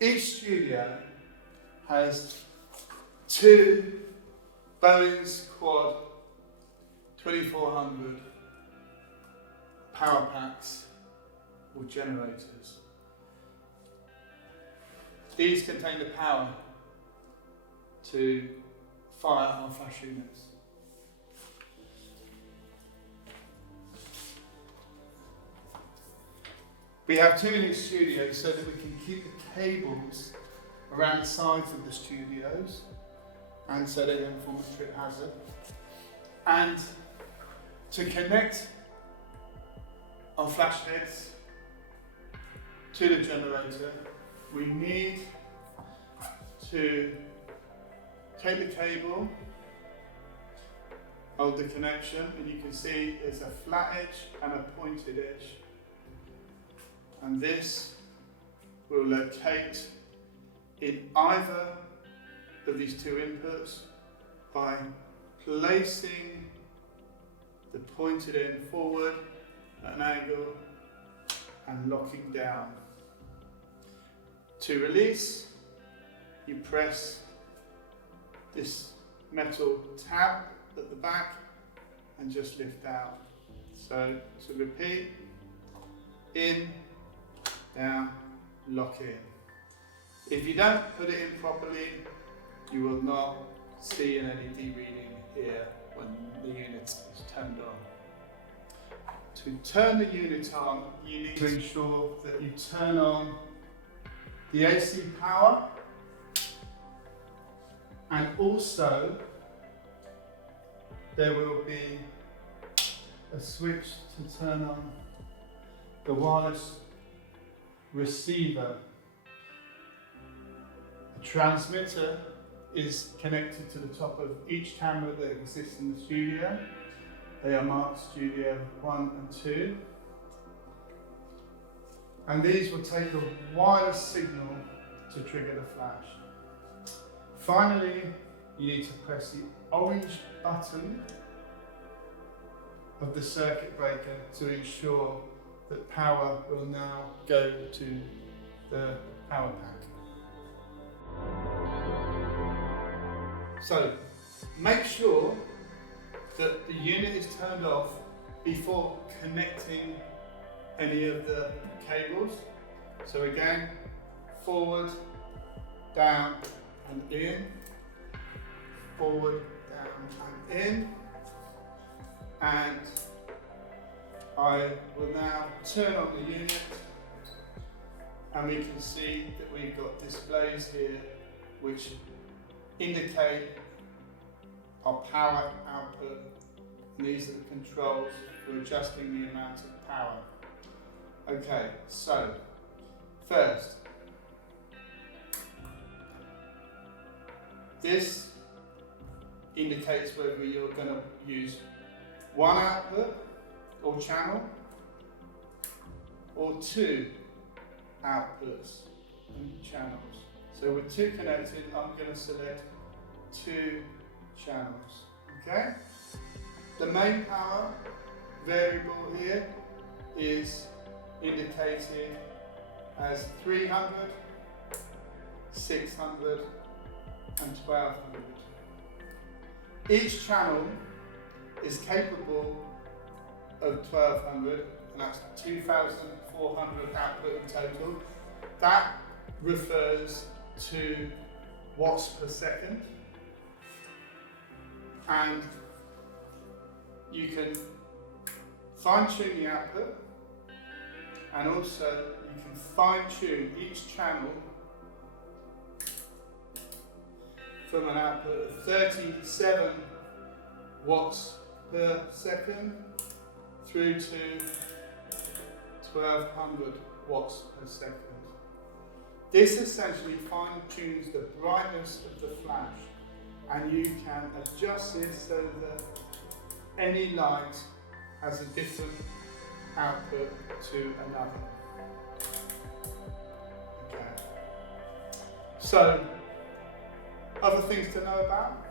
Each studio has two Bowens Quad 2400 power packs or generators. These contain the power to fire our flash units. We have two in each studio so that we can keep the cables around the sides of the studios and so they don't form a trip hazard. And to connect our flash heads to the generator, we need to take the cable, hold the connection, and you can see there's a flat edge and a pointed edge. And this will locate in either of these two inputs by placing the pointed end forward at an angle and locking down. To release, you press this metal tab at the back and just lift out. So to repeat, in, down, lock in. If you don't put it in properly, you will not see an LED reading here when the unit is turned on. To turn the unit on, you need to ensure that you turn on the AC power and also there will be a switch to turn on the wireless receiver. A transmitter is connected to the top of each camera that exists in the studio. They are marked Studio 1 and 2. And these will take the wireless signal to trigger the flash. Finally, you need to press the orange button of the circuit breaker to ensure that power will now go to the power pack. So, make sure that the unit is turned off before connecting any of the cables. So again, forward, down and in, forward, down and in. And I will now turn on the unit and we can see that we've got displays here which indicate our power output, and these are the controls for adjusting the amount of power. Okay, so first, this indicates whether you're going to use one output or channel or two outputs and channels. So with two connected, I'm going to select two channels. Okay? The main power variable here is indicated as 300, 600 and 1200. Each channel is capable of 1200, and that's 2400 output in total. That refers to watts per second, and you can fine-tune the output, and also you can fine-tune each channel from an output of 37 watts per second through to 1200 watts per second. This essentially fine-tunes the brightness of the flash, and you can adjust this so that any light has a different output to another. Okay. So, other things to know about.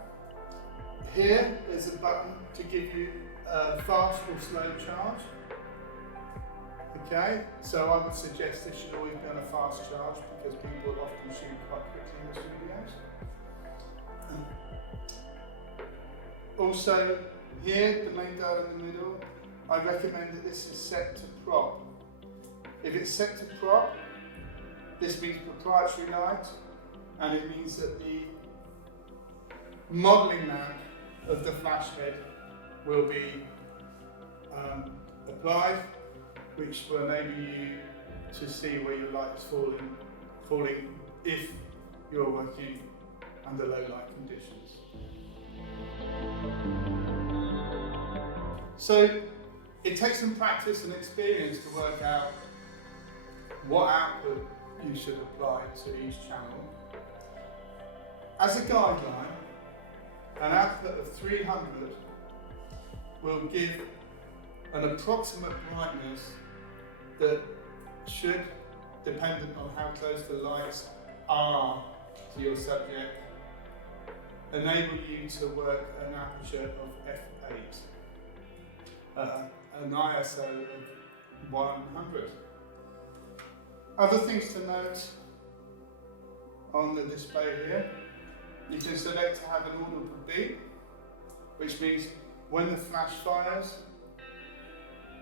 Here is a button to give you a fast or slow charge. Okay, so I would suggest this should always be on a fast charge because people often shoot quite quickly in the studios. Also, here, the main dial in the middle, I recommend that this is set to prop. If it's set to prop, this means proprietary light, and it means that the modelling lamp of the flash head will be applied, which will enable you to see where your light is falling if you're working under low light conditions. So it takes some practice and experience to work out what output you should apply to each channel. As a guideline, an output of 300 will give an approximate brightness that should, dependent on how close the lights are to your subject, enable you to work an aperture of f8, an ISO of 100. Other things to note on the display here, you can select to have an audible beep, which means when the flash fires,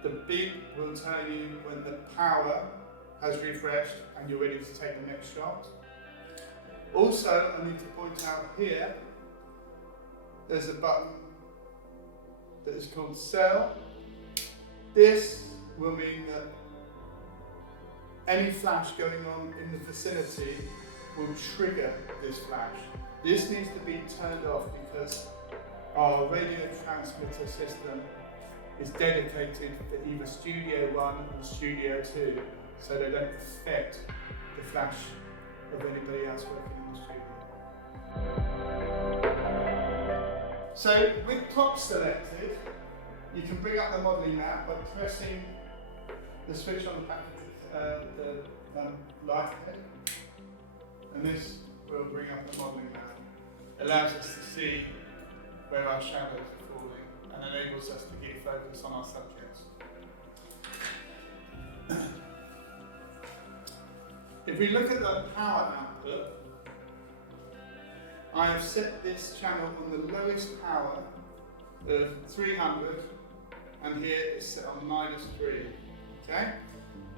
the beep will tell you when the power has refreshed and you're ready to take the next shot. Also, I need to point out here, there's a button that is called Cell. This will mean that any flash going on in the vicinity will trigger this flash. This needs to be turned off because our radio transmitter system is dedicated for either Studio 1 or Studio 2, so they don't affect the flash of anybody else working in the studio. So with prop selected, you can bring up the modelling map by pressing the switch on the back of the light head, and this will bring up the modelling map. It allows us to see where our shadows are falling and enables us to get focus on our subjects. If we look at the power output, I have set this channel on the lowest power of 300, and here it's set on -3. Okay?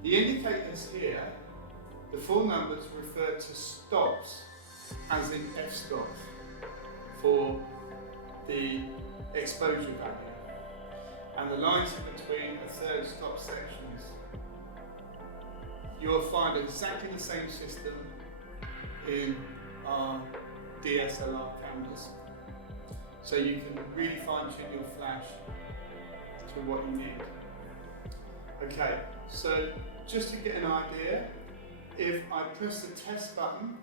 The indicators here, the full numbers refer to stops, as in f-stops, for the exposure value. And the lines in between are third stop sections. You'll find exactly the same system in our DSLR cameras. So you can really fine-tune your flash to what you need. Okay, so just to get an idea, if I press the test button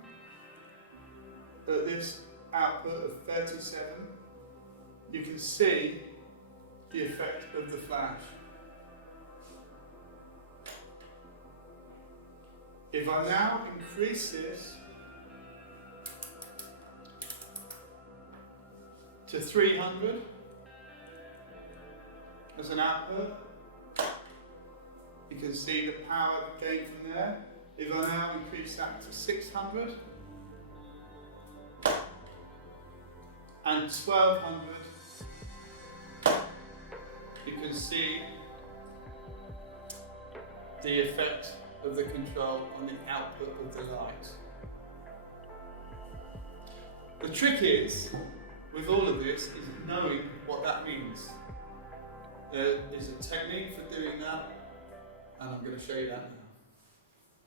at this output of 37, you can see the effect of the flash. If I now increase this to 300 as an output, you can see the power gain from there. If I now increase that to 600 and 1200, you can see the effect of the control on the output of the light. The trick is, with all of this, is knowing what that means. There is a technique for doing that, and I'm going to show you that now.